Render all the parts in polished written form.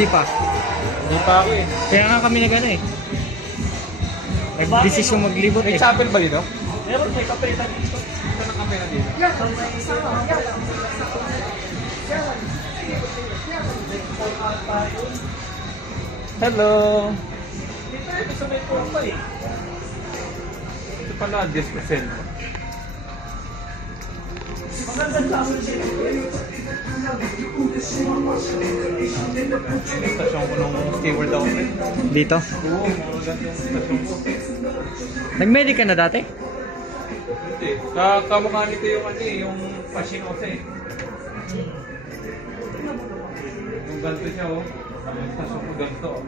Hindi pa. Hindi pa ako eh. Kaya nga kami nag-ano eh. Nag-desisyon maglibot eh. May chapel ba dito? Meron, may kapalitan dito. Ito na kami na dito. Hello! Ito sa may pompa eh. Ito pala, 10%. Magandang klase siya. Stasyon ko nung steward ako. Dito. Oo, magandang stasyon ko. Nag-medic ka na dati? Hindi. Kamukha nito yung ano eh, yung Pasinosa eh. Yung ganito siya oh. Ang stasyon ko ganito oh.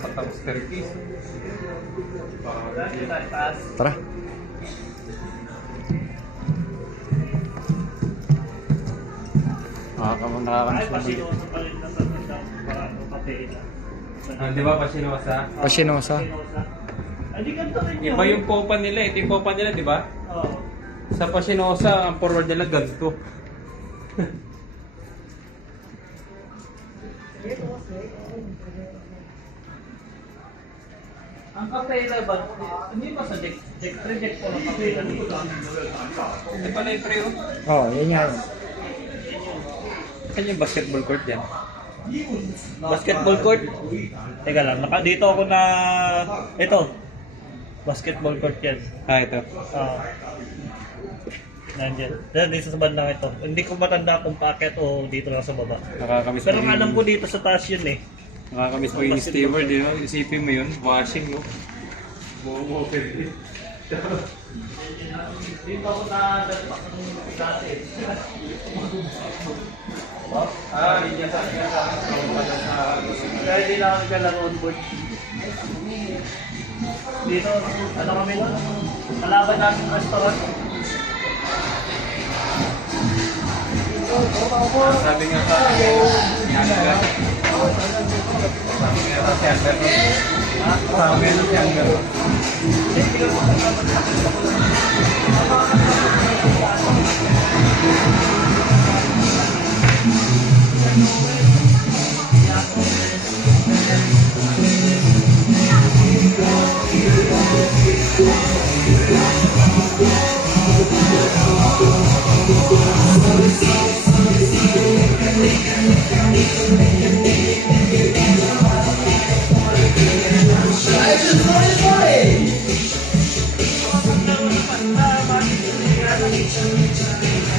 Patang staircase. Tara. Nakakamiss mo dito. Di ba Pasinosa? Pasinosa. Hindi ganito rin yun. Iba yung popa nila eh. Ito yung popa nila di ba? Oo. Sa Pasinosa, ang forward nila ganito. Ang kapela ba? Hindi ba sa deck 3 deck po ng kapela dito? Ito pala yung pre oh. Oo, yan nga yun. Saan yung basketball court dyan? Basketball court? Teka lang, dito ako na... Ito. Basketball court yan. Ah, ito. Nandiyan. Dito sa bandang ito. Hindi ko matanda kung paakyat o dito lang sa baba. Nakakamiss Pero mo ang alam ko dito sa taas yun eh. Nakakamiss mo yung steward, you know? Isipin mo yun, washing, no? Buong open. Dito ako na-dalpak ng dati. Hindi niya sa Kaya hindi na ako naglalaro on board. Dito, ano kami nun? Kalaban natin ng restaurant. sabi nga sa Younger. Sabi nga sa Younger. Sabi nga sa Younger. We'll be right back.